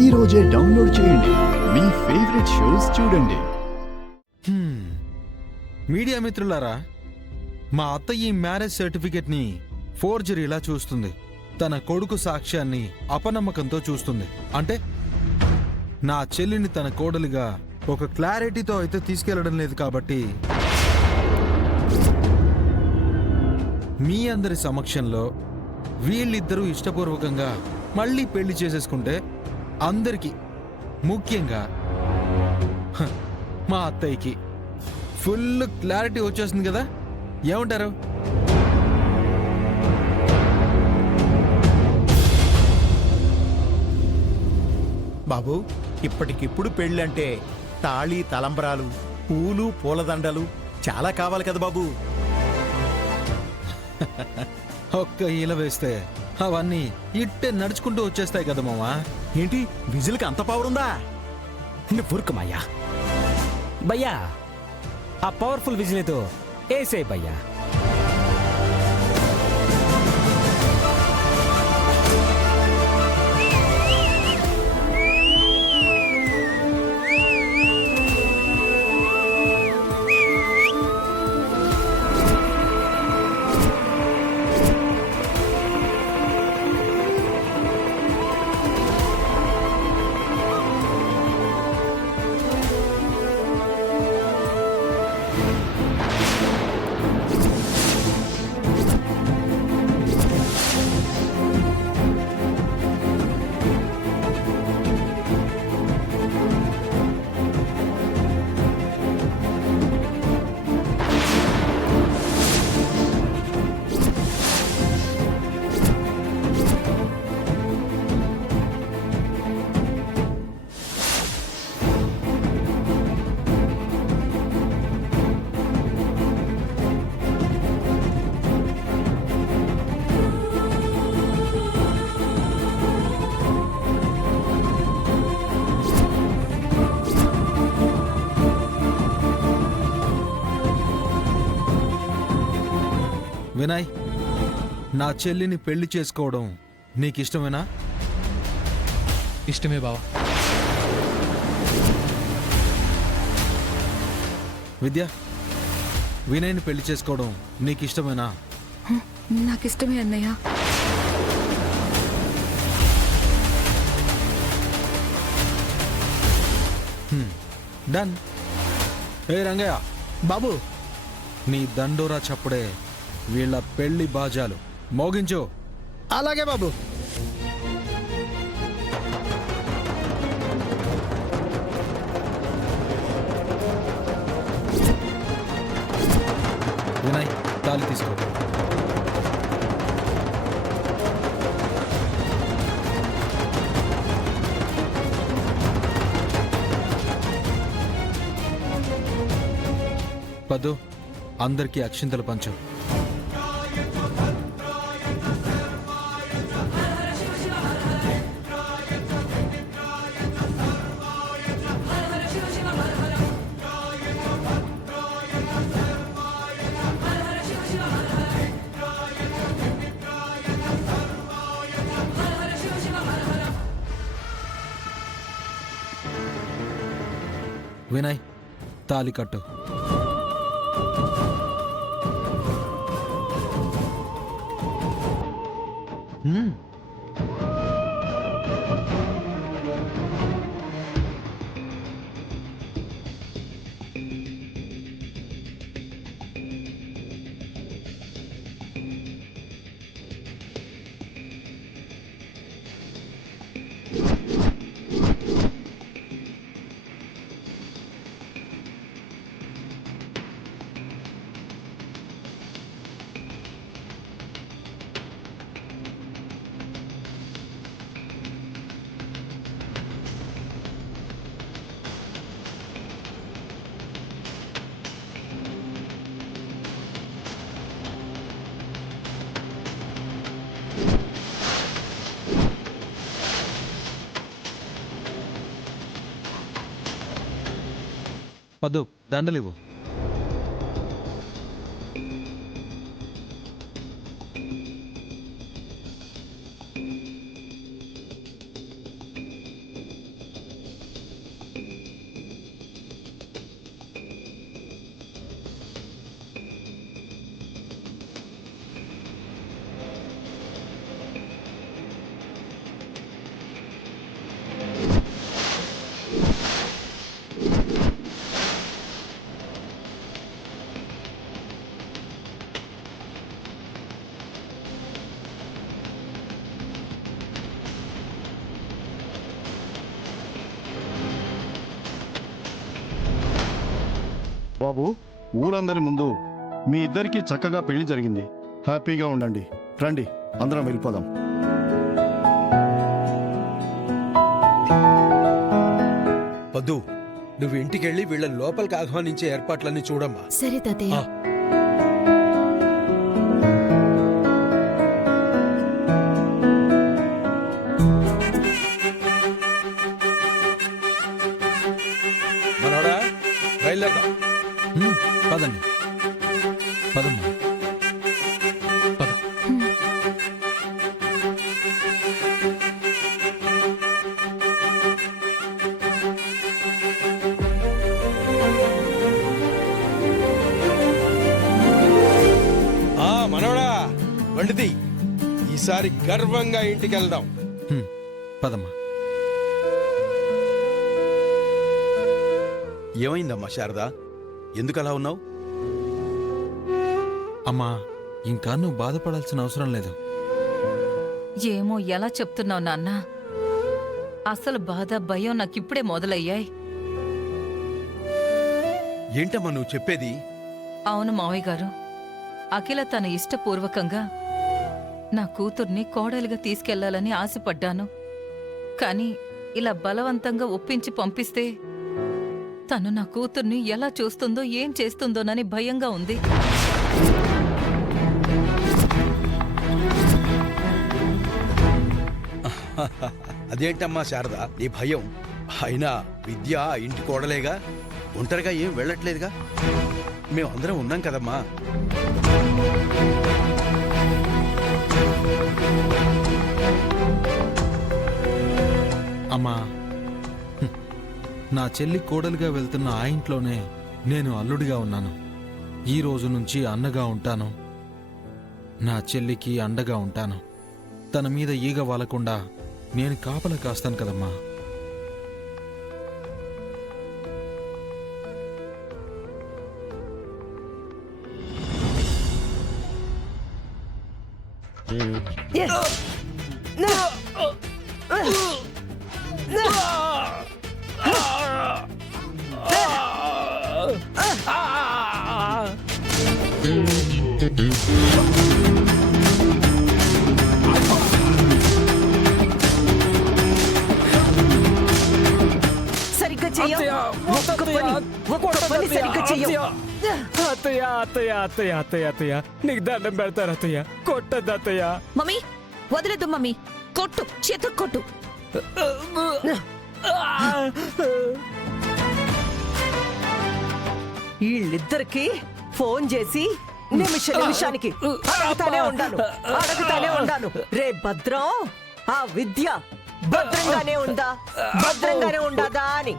ఈ రోజే డౌన్లోడ్ చేయండి, మీ ఫేవరెట్ షోస్ చూడండి. మీడియా మిత్రులారా, మా అత్త ఈ మ్యారేజ్ సర్టిఫికెట్ని ఫోర్జరీలా చూస్తుంది. తన కొడుకు సాక్ష్యాన్ని అపనమ్మకంతో చూస్తుంది. అంటే నా చెల్లిని తన కోడలిగా ఒక క్లారిటీతో అయితే తీసుకెళ్లడం లేదు. కాబట్టి మీ అందరి సమక్షంలో వీళ్ళిద్దరూ ఇష్టపూర్వకంగా మళ్ళీ పెళ్లి చేసేసుకుంటే అందరికీ, ముఖ్యంగా మా అత్తయ్యకి ఫుల్ క్లారిటీ వచ్చేస్తుంది కదా. ఏమంటారు? బాబు, ఇప్పటికిప్పుడు పెళ్ళంటే తాళి, తలంబరాలు, పూలు, పూలదండలు చాలా కావాలి కదా బాబు. ఒక్క ఈల వేస్తే అవన్నీ ఇట్టే నడుచుకుంటూ వచ్చేస్తాయి కదా మామా. ఏంటి, విజిల్కి అంత పవర్ ఉందా? ఊరుకుమయ్యా భయ్యా, ఆ పవర్ఫుల్ విజిల్తో ఏసే భయ్యా. వినయ్, నా చెల్లిని పెళ్లి చేసుకోవడం నీకిష్టమేనా? ఇష్టమే బావా. విద్య, వినయ్ని పెళ్లి చేసుకోవడం నీకిష్టమేనా? నాకిష్టమే అన్నయ్య. డన్. ఏ రంగయ్య బాబు, నీ దండోరా చప్పుడే వీళ్ళ పెళ్లి బాజాలు మోగించు. అలాగే బాబు. వినయ్, తాళి తీసుకో. పద్దు, అందరికీ అక్షింతలు పంచు. వినయ్, తాలి కట్టు. పద్దు, దండలివ్వు. బాబు, ఊరందరి ముందు మీ ఇద్దరికి చక్కగా పెళ్లి జరిగింది. హ్యాపీగా ఉండండి. రండి, అందరం వెళ్ళిపోదాం. వద్దు, నువ్వు ఇంటికెళ్ళి వీళ్ళని లోపలికి ఆహ్వానించే ఏర్పాట్లన్నీ చూడమ్మా. సరే తాతయ్య. మనోడా, బయలుదేరదాం. పదండి, పదమ్మా. మనోడా, వండిది. ఈసారి గర్వంగా ఇంటికి వెళ్దాం. పదమ్మా. ఏమైందమ్మా శారదా, ఎందుకు అలా ఉన్నావు? అమ్మా, ఇంకా నువ్వు బాధపడాల్సిన అవసరం లేదు. ఏమో ఎలా చెప్తున్నావు నాన్న. అసలు బాధ భయం నాకిప్పుడే మొదలయ్యాయి. ఏంటమ్మా నువ్వు చెప్పేది? అవును మావయ్య గారు, అఖిల తన ఇష్టపూర్వకంగా నా కూతుర్ని కోడలిగా తీసుకెళ్లాలని ఆశపడ్డాను. కాని ఇలా బలవంతంగా ఒప్పించి పంపిస్తే తను నా కూతుర్ని ఎలా చూస్తుందో ఏం చేస్తుందోనని భయంగా ఉంది. అదేంటమ్మా శారదా నీ భయం? అయినా విద్య ఇంటి కోడలేగా, ఒంటరిగా ఏం వెళ్ళట్లేదుగా. మేమందరం ఉన్నాం కదమ్మా. అమ్మా, నా చెల్లి కోడలుగా వెళ్తున్న ఆ ఇంట్లోనే నేను అల్లుడిగా ఉన్నాను. ఈ రోజు నుంచి అన్నగా ఉంటాను. నా చెల్లికి అండగా ఉంటాను. తన మీద ఈగ వాలకుండా నేను కాపలా కాస్తాను కదమ్మా. సరిగ్గా చెయ్యవు. సరిగ్గా చెయ్యవు. అత్తయ్య అత్తయ్య అత్తయ్య అత్తయ్య అత్తయ్య నీకు దండం పెడతారు అత్తయ్య, కొట్టద్దు అత్తయ్య. మమ్మీ వదలదు మమ్మీ, కొట్టు, చేతు కొట్టు. వీళ్ళిద్దరికి ఫోన్ చేసి నిమిషానికి అడుగుతానే ఉండాను. రే భద్రం, ఆ విద్య భద్రంగానే ఉందా, భద్రంగానే ఉండాదా అని.